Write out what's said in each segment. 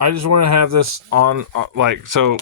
I just want to have this on, like, so.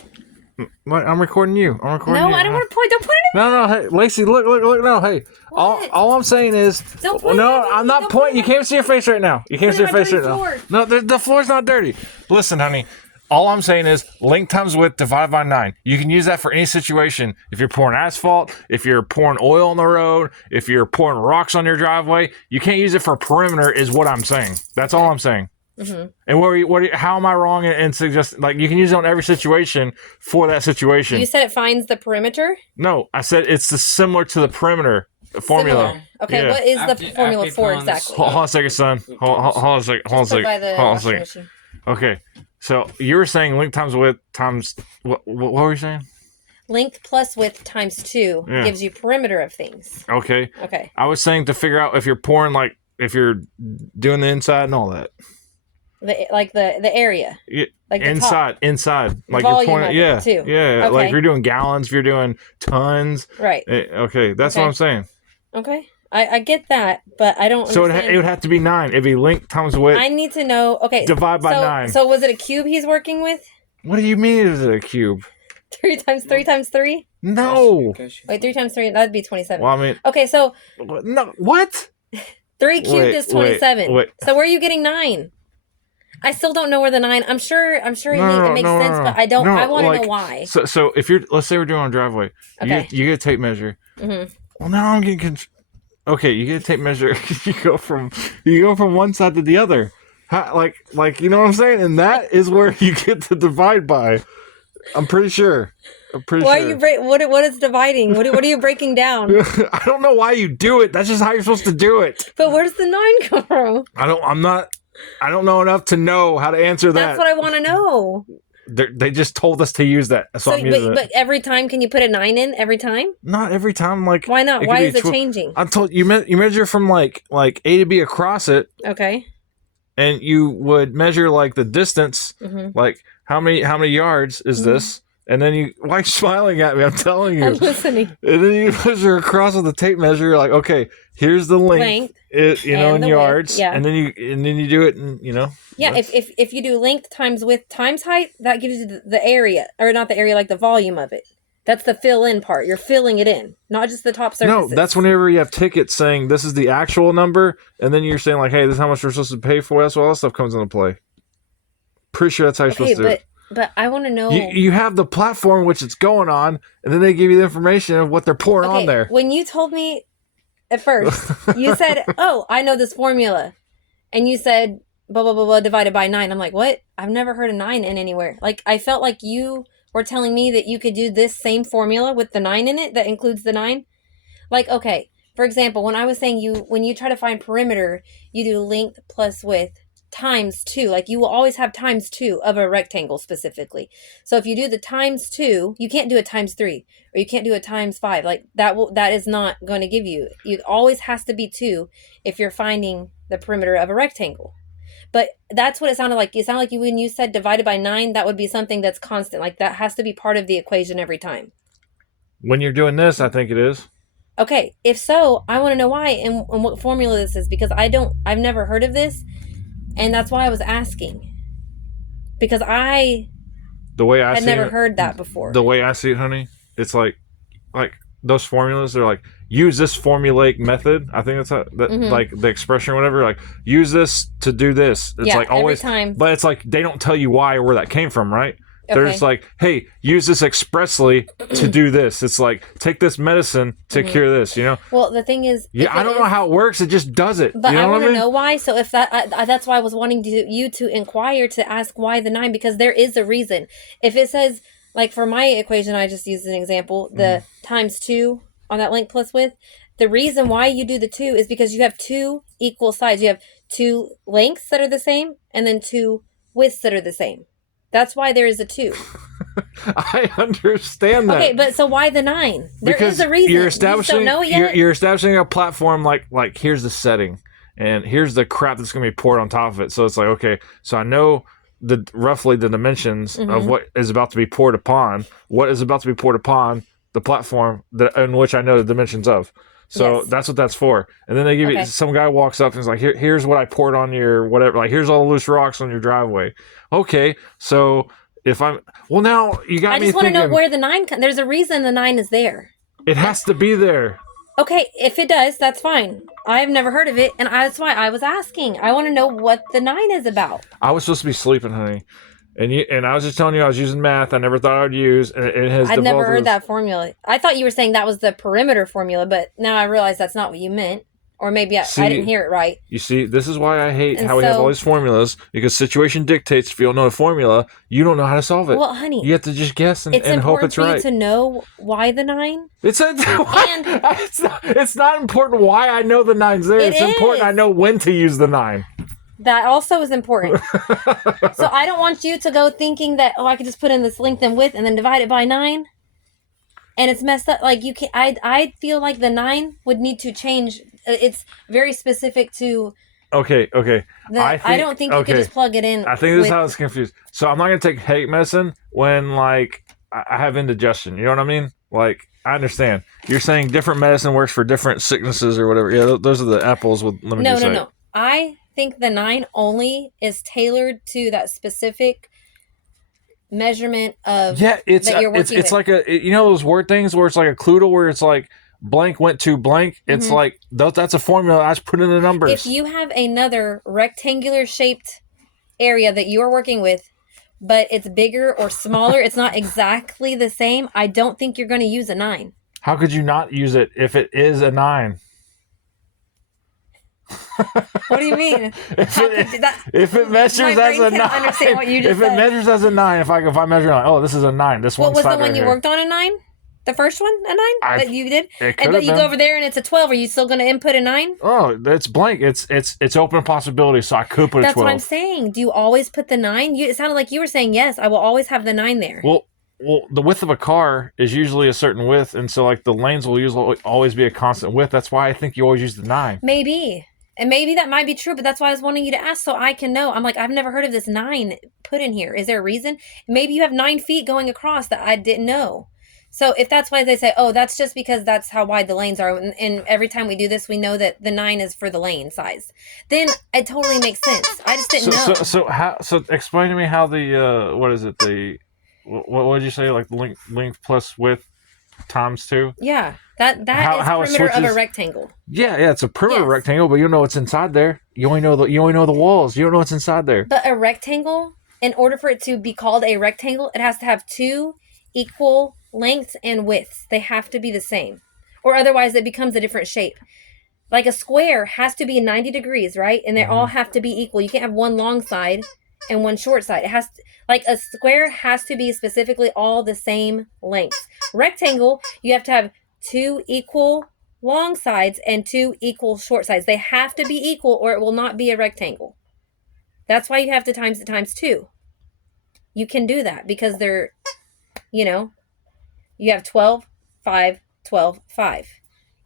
I'm recording you. I'm recording No, you. I don't want to point. Don't put it in. No, hey, Lacey, look. No, hey. All I'm saying is, Don't point no, at me. I'm not Don't pointing. You point at can't see your face right now. You can't see your face right now. No, the floor's not dirty. Listen, honey. All I'm saying is length times width divided by 9. You can use that for any situation. If you're pouring asphalt, if you're pouring oil on the road, if you're pouring rocks on your driveway, you can't use it for perimeter. Is what I'm saying. That's all I'm saying. Mm-hmm. And how am I wrong and suggest, like, you can use it on every situation for that situation? You said it finds the perimeter? No, I said it's similar to the perimeter formula. Similar. Okay, what is the formula for exactly? Hold on a second, son. Hold on a second. Okay, so you were saying length times width times, what were you saying? Length plus width times 2 gives you perimeter of things. Okay. Okay. I was saying to figure out if you're pouring, like, if you're doing the inside and all that. The area, like the inside, like you're pouring, too. Okay. Like if you're doing gallons, if you're doing tons, right? Okay, that's what I'm saying. Okay, I get that, but I don't. So it would have to be 9. It'd be length times width. I need to know. Okay, divide by 9. So was it a cube he's working with? What do you mean? Is it a cube? 3 times 3 times 3? No. Wait, 3 times 3, that'd be 27. Well, I mean, okay, so no, what? 3 cubed is 27. Wait. So where are you getting 9? I still don't know where the 9. I'm sure it makes sense, but I don't. I want to know why. So if let's say we're doing a driveway, you get a tape measure. Mm-hmm. Well, now I'm getting. Okay, you get a tape measure. you go from one side to the other. Like you know what I'm saying? And that is where you get to divide by. I'm pretty sure. Why are you what is dividing? What are you breaking down? I don't know why you do it. That's just how you're supposed to do it. But where does the 9 come from? I don't know enough to know how to answer that. That's what I want to know. They just told us to use that. So but every time, can you put a 9 in every time? Not every time. Like, why not? Why is it changing? I'm told you measure from like A to B across it. Okay. And you would measure like the distance, like how many yards is this? And then why are you smiling at me? I'm telling you. I'm listening. And then you measure across with the tape measure. You're like, okay, here's the length in yards. Width, yeah. And then you do it in, Yeah, if you do length times width times height, that gives you the area, or not the area, like the volume of it. That's the fill-in part. You're filling it in, not just the top surfaces. No, that's whenever you have tickets saying this is the actual number, and then you're saying like, hey, this is how much we're supposed to pay for. That's where all that stuff comes into play. Pretty sure that's how you're supposed to do it. But I want to know. You have the platform which it's going on, and then they give you the information of what they're pouring on there. When you told me at first, you said, "Oh, I know this formula," and you said blah blah blah blah divided by 9. I'm like, what? I've never heard of 9 in anywhere. Like, I felt like you were telling me that you could do this same formula with the 9 in it that includes the 9. Like, okay, for example, when I was saying when you try to find perimeter, you do length plus width times 2. Like, you will always have times 2 of a rectangle specifically. So if you do the times 2, you can't do a times 3, or you can't do a times 5. Like, that is not going to give you. It always has to be 2 if you're finding the perimeter of a rectangle. But that's what it sounded like. It sounded like when you said divided by 9, that would be something that's constant. Like, that has to be part of the equation every time. When you're doing this, I think it is. Okay, if so, I want to know why and what formula this is, because I've never heard of this. And that's why I was asking, because I had never heard that before. The way I see it, honey, it's like those formulas. They're like, use this formulaic method. I think that's like the expression or whatever. Like, use this to do this. It's like always, every time. But it's like they don't tell you why or where that came from, right? They're just like, hey, use this expressly to do this. It's like, take this medicine to cure this, Well, the thing is... I don't know how it works. It just does it. But I want to know why. So if that's why I was wanting you to inquire, to ask why the 9, because there is a reason. If it says, like for my equation, I just used an example, the times 2 on that length plus width, the reason why you do the 2 is because you have 2 equal sides. You have 2 lengths that are the same, and then 2 widths that are the same. That's why there is a 2. I understand that. Okay, but so why the 9? There is a reason. You're establishing, you just don't know it yet? You're establishing a platform like here's the setting, and here's the crap that's going to be poured on top of it. So it's like, okay, so I know roughly the dimensions of what is about to be poured upon. What is about to be poured upon the platform in which I know the dimensions of. So Yes. that's what that's for. And then they give you, some guy walks up and is like, here's what I poured on your whatever. Like, here's all the loose rocks on your driveway. Okay, so if I'm, well, now you got me thinking. I just want to know where the 9 there's a reason the 9 is there. It has to be there. Okay, if it does, that's fine. I've never heard of it, and that's why I was asking. I want to know what the 9 is about. I was supposed to be sleeping, honey. And I was just telling you I was using math I never thought I would use. And it has I'd never heard that formula. I thought you were saying that was the perimeter formula, but now I realize that's not what you meant. Or maybe I didn't hear it right. You see, this is why I hate how we have all these formulas, because situation dictates. If you don't know a formula, you don't know how to solve it. Well, honey, you have to just guess and hope it's right. It's important for you to know why the 9. It's not important why I know the 9's there. It's important I know when to use the 9. That also is important. So I don't want you to go thinking that, I could just put in this length and width and then divide it by 9. And it's messed up. Like, you can I feel like the 9 would need to change. It's very specific to. Okay. I don't think you can just plug it in. I think this is how it's confused. So I'm not going to take headache medicine when, like, I have indigestion. You know what I mean? Like, I understand. You're saying different medicine works for different sicknesses or whatever. Yeah, those are the apples with lemon juice. No. I think the 9 only is tailored to that specific measurement of that you're working it's like you know those word things where it's like a cluedel where it's like blank went to blank. It's like that's a formula. I just put in the numbers. If you have another rectangular shaped area that you are working with, but it's bigger or smaller, it's not exactly the same, I don't think you're going to use a 9. How could you not use it if it is a 9? What do you mean? If it measures as a 9, understand what you just if it measures as a 9, if I measure like, this is a 9. This one. What was the one you worked on a 9? The first one a 9 that you did, but you go over there and it's a 12. Are you still going to input a 9? Oh, that's blank. It's open possibility, so I could put a 12. That's what I'm saying. Do you always put the 9? It sounded like you were saying yes. I will always have the 9 there. Well, the width of a car is usually a certain width, and so like the lanes will usually always be a constant width. That's why I think you always use the 9. Maybe. And maybe that might be true, but that's why I was wanting you to ask so I can know. I'm like, I've never heard of this 9 put in here. Is there a reason? Maybe you have 9 feet going across that I didn't know. So if that's why they say, that's just because that's how wide the lanes are. And every time we do this, we know that the 9 is for the lane size. Then it totally makes sense. I just didn't know. So explain to me how the, what is it? What did you say? Like length plus width times 2? Yeah. That is perimeter of a rectangle. Yeah, it's a perimeter rectangle, but you don't know what's inside there. You only know the walls. You don't know what's inside there. But a rectangle, in order for it to be called a rectangle, it has to have 2 equal lengths and widths. They have to be the same, or otherwise it becomes a different shape. Like a square has to be 90 degrees, right? And they all have to be equal. You can't have one long side and one short side. It has to, like a square has to be specifically all the same lengths. Rectangle, you have to have 2 equal long sides and 2 equal short sides. They have to be equal or it will not be a rectangle. That's why you have to times it times 2. You can do that because they're, you have 12, 5, 12, 5.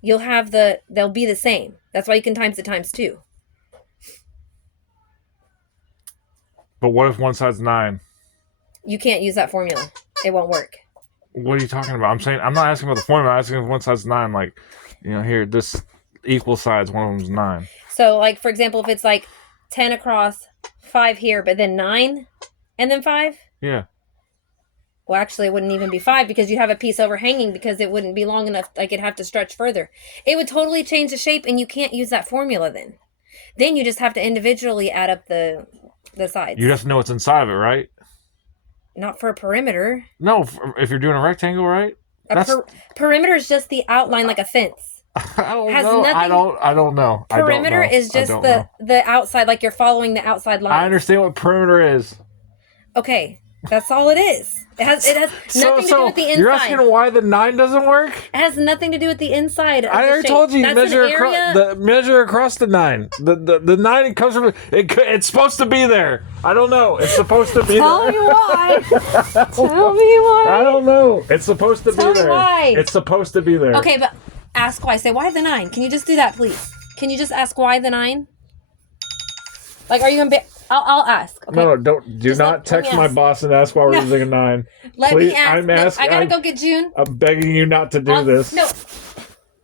They'll be the same. That's why you can times it times 2. But what if one side's 9? You can't use that formula. It won't work. What are you talking about? I'm not asking about the formula. I'm asking if one side's 9. Like, here, this equal sides, one of them's 9. So, like, for example, if it's like 10 across, 5 here, but then 9 and then 5? Yeah. Well, actually, it wouldn't even be 5 because you'd have a piece overhanging because it wouldn't be long enough. Like, it'd have to stretch further. It would totally change the shape, and you can't use that formula then. Then you just have to individually add up the sides. You have to know what's inside of it, right? Not for a perimeter. No, if you're doing a rectangle, right? Perimeter is just the outline, like a fence. I don't know. Perimeter is just the outside, like you're following the outside line. I understand what perimeter is. Okay, that's all it is. It has nothing to do with the inside. You're asking why the 9 doesn't work? It has nothing to do with the inside. I already told you. Measure across the 9. The 9 comes from it's supposed to be there. I don't know. It's supposed to be there. Tell me why. Tell me why. I don't know. It's supposed to be there. Tell me why. It's supposed to be there. Okay, but ask why. Say why the 9. Can you just do that, please? Can you just ask why the 9? Like, are you gonna be? I'll ask. Okay? No, do not text my boss and ask why we're using a 9. Let me ask. I gotta go get June. I'm begging you not to do this. No.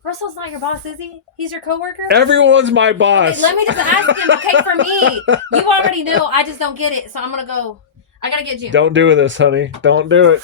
Russell's not your boss, is he? He's your coworker? Everyone's my boss. Okay, let me just ask him. Okay, for me. You already know. I just don't get it. So I'm going to go. I got to get June. Don't do this, honey. Don't do it.